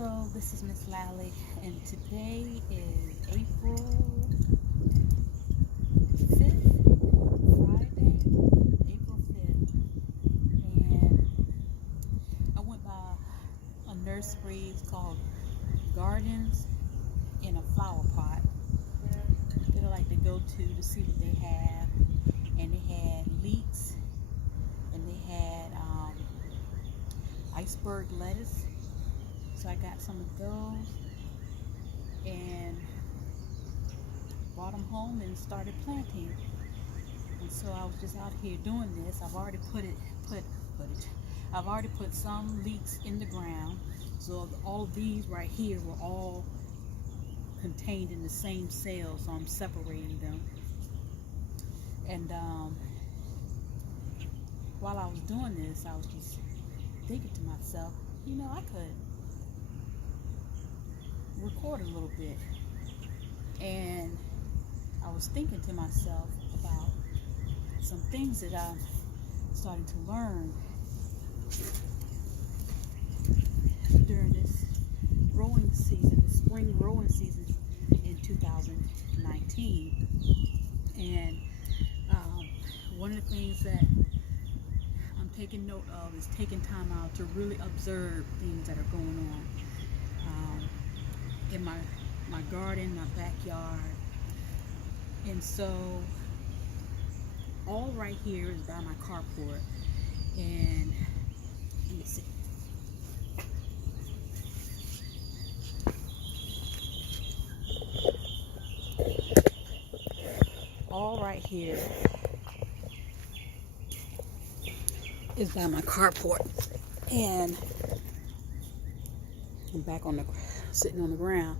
Hello, this is Miss Lally, and today is April 5th, Friday, April 5th, and I went by a nursery called Gardens in a Flower Pot that I like to go to see what they have, and they had leeks, and they had iceberg lettuce. So I got some of those and brought them home and started planting. And so I was just out here doing this. I've already I've already put some leeks in the ground. So all of these right here were all contained in the same cell. So I'm separating them. And while I was doing this, I was just thinking to myself, I could record a little bit, and I was thinking to myself about some things that I'm starting to learn during this growing season, the spring growing season in 2019. And one of the things that I'm taking note of is taking time out to really observe things that are going on in my garden, my backyard. And so all right here is by my carport, and let me see. All right here is by my carport, and I'm back on the sitting on the ground,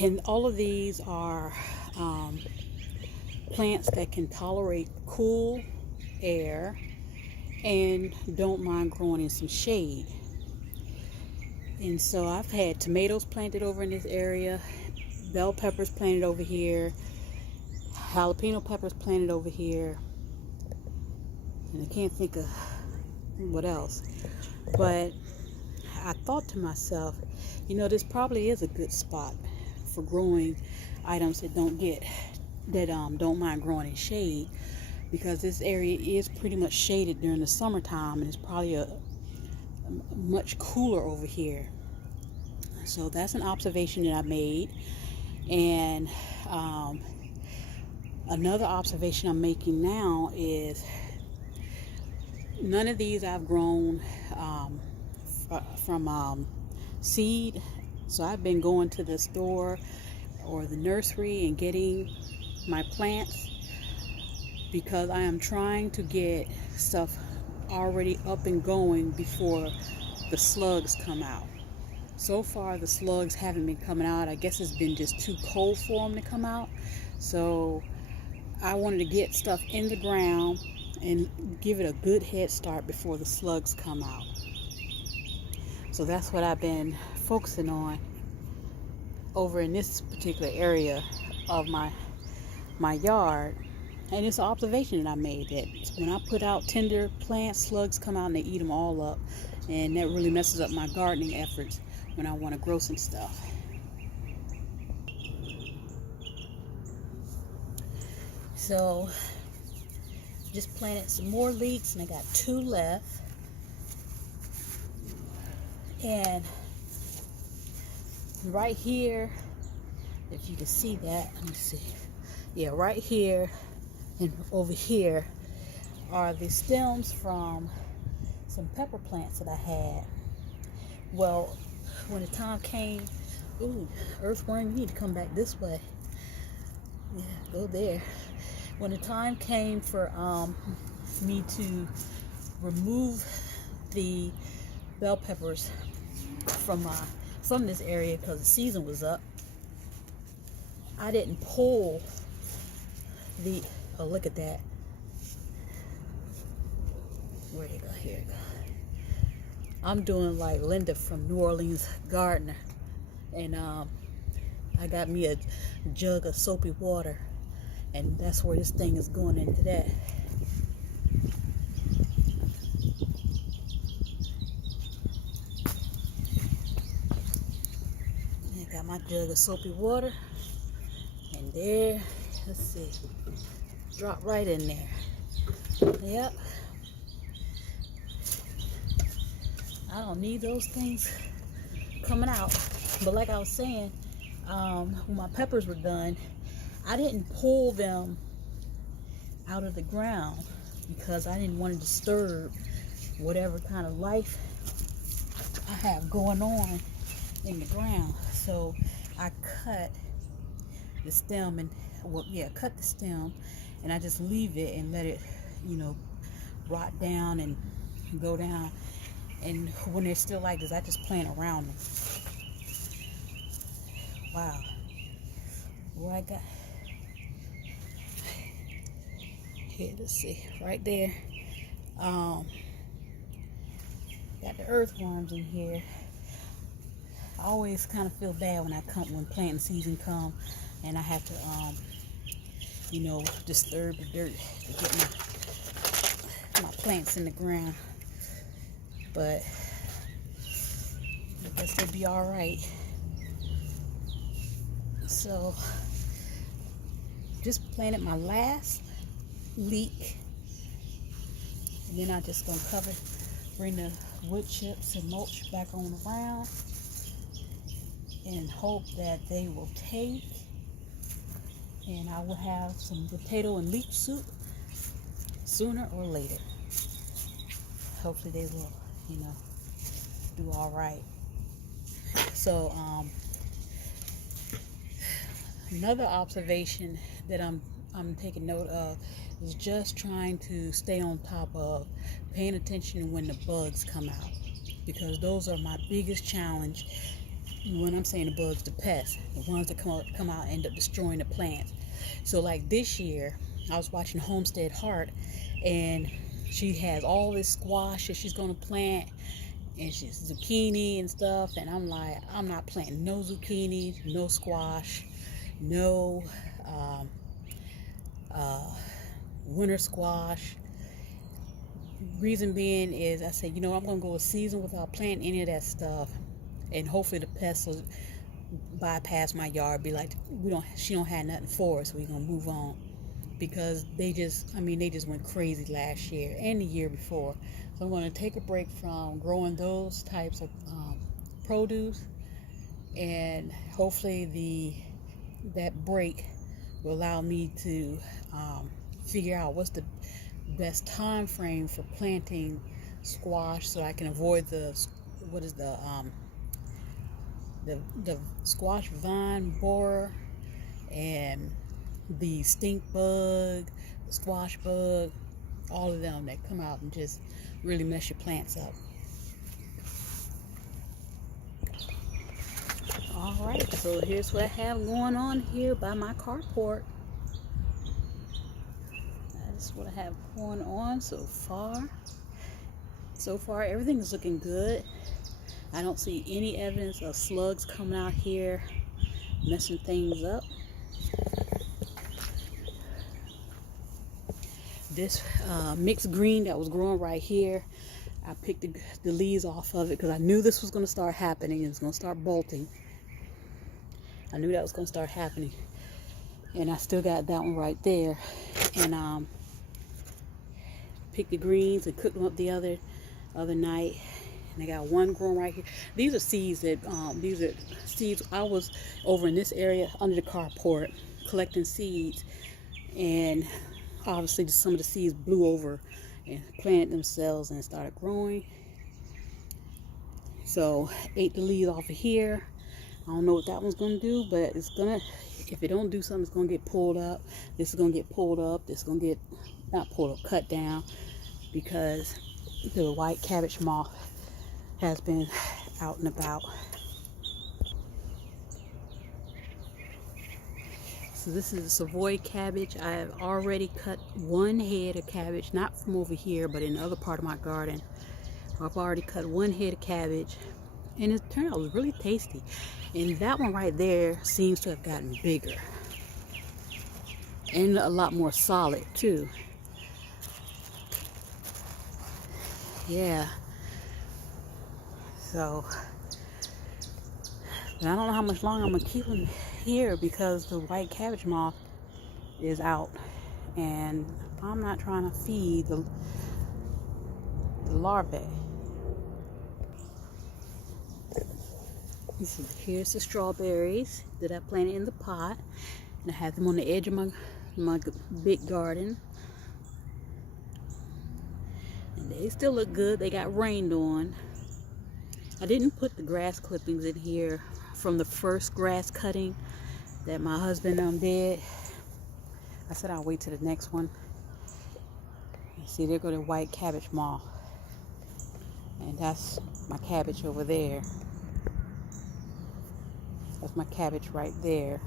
and all of these are plants that can tolerate cool air and don't mind growing in some shade. And so I've had tomatoes planted over in this area, bell peppers planted over here, jalapeno peppers planted over here, and I can't think of what else. But I thought to myself, this probably is a good spot for growing items that don't mind growing in shade, because this area is pretty much shaded during the summertime, and it's probably a much cooler over here. So that's an observation that I made. And another observation I'm making now is none of these I've grown from seed. So I've been going to the store or the nursery and getting my plants, because I am trying to get stuff already up and going before the slugs come out. So far the slugs haven't been coming out. I guess it's been just too cold for them to come out. So I wanted to get stuff in the ground and give it a good head start before the slugs come out. So that's what I've been focusing on over in this particular area of my yard. And it's an observation that I made, that when I put out tender plants, slugs come out and they eat them all up, and that really messes up my gardening efforts when I want to grow some stuff. So just planted some more leeks, and I got 2 left. And right here, if you can see that, let me see. Yeah, right here and over here are the stems from some pepper plants that I had. Well, when the time came, earthworm, you need to come back this way. Yeah, go there. When the time came for me to remove the bell peppers from this area, because the season was up, I didn't pull the, oh, look at that. Where'd it go? Here it go. I'm doing like Linda from New Orleans Gardener, and I got me a jug of soapy water, and that's where this thing is going into that. jug of soapy water, and there, let's see, drop right in there. Yep. I don't need those things coming out. But like I was saying, when my peppers were done, I didn't pull them out of the ground because I didn't want to disturb whatever kind of life I have going on in the ground. So I cut the stem and cut the stem, and I just leave it and let it, rot down and go down. And when they're still like this, I just plant around them. Wow. What I got here, let's see, right there. Got the earthworms in here. I always kind of feel bad when planting season come, and I have to, disturb the dirt to get my plants in the ground. But I guess they'll be all right. So, just planted my last leek, and then I'm just gonna bring the wood chips and mulch back on around, and hope that they will take, and I will have some potato and leek soup sooner or later. Hopefully they will, do all right. So, another observation that I'm taking note of is just trying to stay on top of paying attention when the bugs come out, because those are my biggest challenge. When I'm saying the bugs, the pests, the ones that come out and end up destroying the plants. So like this year, I was watching Homestead Heart, and she has all this squash that she's going to plant, and she's zucchini and stuff, and I'm like, I'm not planting no zucchini, no squash, no winter squash. Reason being is I said, I'm going to go a season without planting any of that stuff, and hopefully the pests will bypass my yard, be like, she don't have nothing for us, so we're going to move on. Because they just went crazy last year and the year before. So I'm going to take a break from growing those types of produce, and hopefully that break will allow me to figure out what's the best time frame for planting squash, so I can avoid the squash vine borer and the stink bug, the squash bug, all of them that come out and just really mess your plants up. All right, so here's what I have going on here by my carport. That's what I have going on so far. So far, everything is looking good. I don't see any evidence of slugs coming out here messing things up. This mixed green that was growing right here, I picked the leaves off of it because I knew this was going to start happening. It was going to start bolting. I knew that was going to start happening. And I still got that one right there. And picked the greens and cooked them up the other night. And I got one growing right here. These are seeds I was over in this area under the carport collecting seeds, and obviously some of the seeds blew over and planted themselves and started growing. So ate the leaves off of here. I don't know what that one's gonna do, but if it don't do something, it's gonna get pulled up. This is gonna get pulled up. This is gonna get not pulled up, cut down, because the white cabbage moth has been out and about. So this is a Savoy cabbage. I have already cut one head of cabbage, not from over here, but in the other part of my garden. I've already cut one head of cabbage, and it turned out really tasty. And that one right there seems to have gotten bigger and a lot more solid too. Yeah. So And I don't know how much longer I'm going to keep them here because the white cabbage moth is out. And I'm not trying to feed the larvae. Here's the strawberries that I planted in the pot. And I have them on the edge of my big garden. And they still look good. They got rained on. I didn't put the grass clippings in here from the first grass cutting that my husband did. I said I'll wait till the next one. You see, there go the white cabbage moth. And that's my cabbage over there. That's my cabbage right there.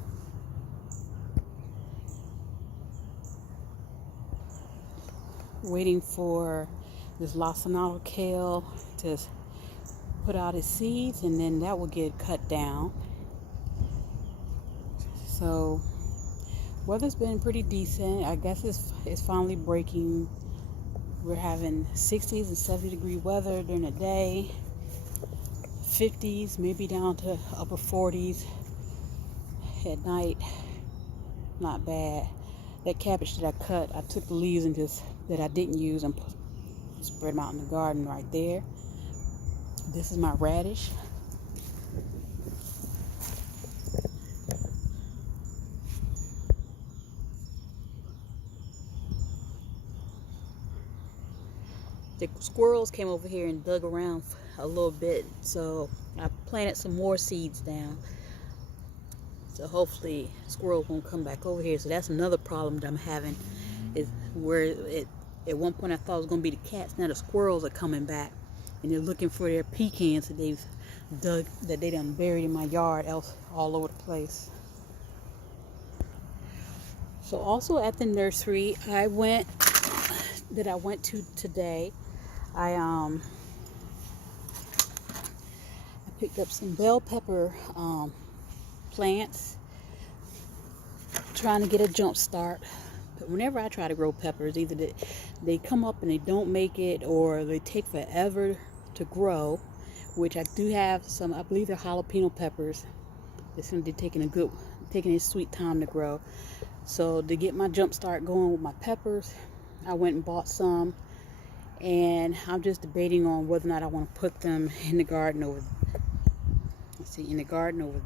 Waiting for this lacinato kale to put out its seeds, and then that will get cut down. So weather's been pretty decent. I guess it's finally breaking. We're having 60s and 70-degree weather during the day, 50s, maybe down to upper 40s at night. Not bad. That cabbage that I cut, I took the leaves and that I didn't use and spread them out in the garden right there. This is my radish. The squirrels came over here and dug around a little bit, so I planted some more seeds down. So hopefully squirrels won't come back over here. So that's another problem that I'm having, is where at one point I thought it was going to be the cats. Now the squirrels are coming back, and they're looking for their pecans that they've dug, that they done buried in my yard else all over the place. So also at the nursery I went to today, I picked up some bell pepper plants, trying to get a jump start. But whenever I try to grow peppers, either they come up and they don't make it, or they take forever to grow, which I do have some. I believe they're jalapeno peppers. They seem to be taking a sweet time to grow. So to get my jump start going with my peppers, I went and bought some, and I'm just debating on whether or not I want to put them in the garden over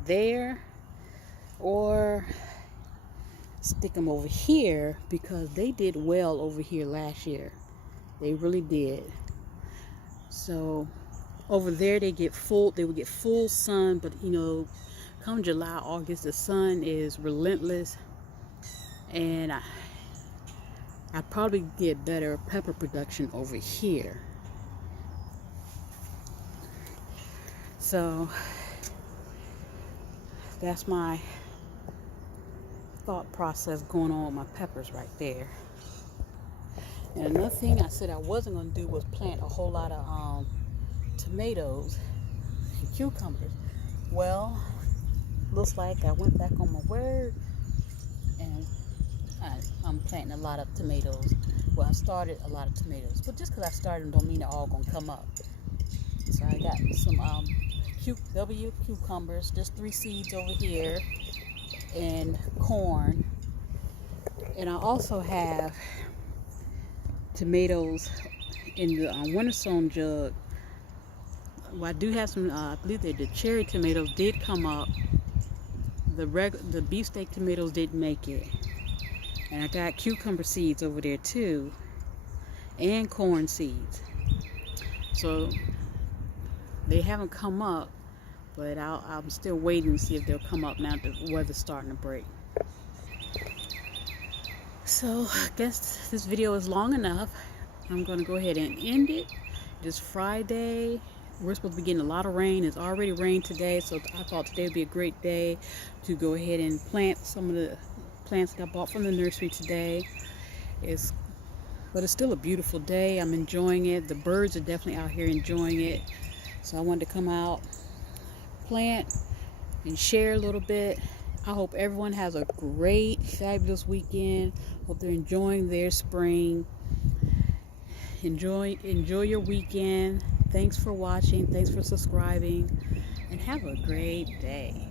there, or stick them over here, because they did well over here last year. They really did. So over there they would get full sun, but you know, come July, August, the sun is relentless, and I'd probably get better pepper production over here. So that's my thought process going on with my peppers right there. And another thing I said I wasn't going to do was plant a whole lot of tomatoes and cucumbers. Well, looks like I went back on my word, and I'm planting a lot of tomatoes. Well, I started a lot of tomatoes, but just because I started them don't mean they're all going to come up. So I got some cucumbers, just 3 seeds over here, and corn. And I also have tomatoes in the winter sown jug. Well, I do have some, I believe that the cherry tomatoes did come up. The beefsteak tomatoes didn't make it. And I got cucumber seeds over there too, and corn seeds. So they haven't come up, but I'm still waiting to see if they'll come up now that the weather's starting to break. So I guess this video is long enough. I'm going to go ahead and end it. It's Friday. We're supposed to be getting a lot of rain. It's already rained today, so I thought today would be a great day to go ahead and plant some of the plants that I bought from the nursery today. But it's still a beautiful day. I'm enjoying it. The birds are definitely out here enjoying it. So I wanted to come out, plant, and share a little bit. I hope everyone has a great, fabulous weekend. Hope they're enjoying their spring. Enjoy your weekend. Thanks for watching. Thanks for subscribing. And have a great day.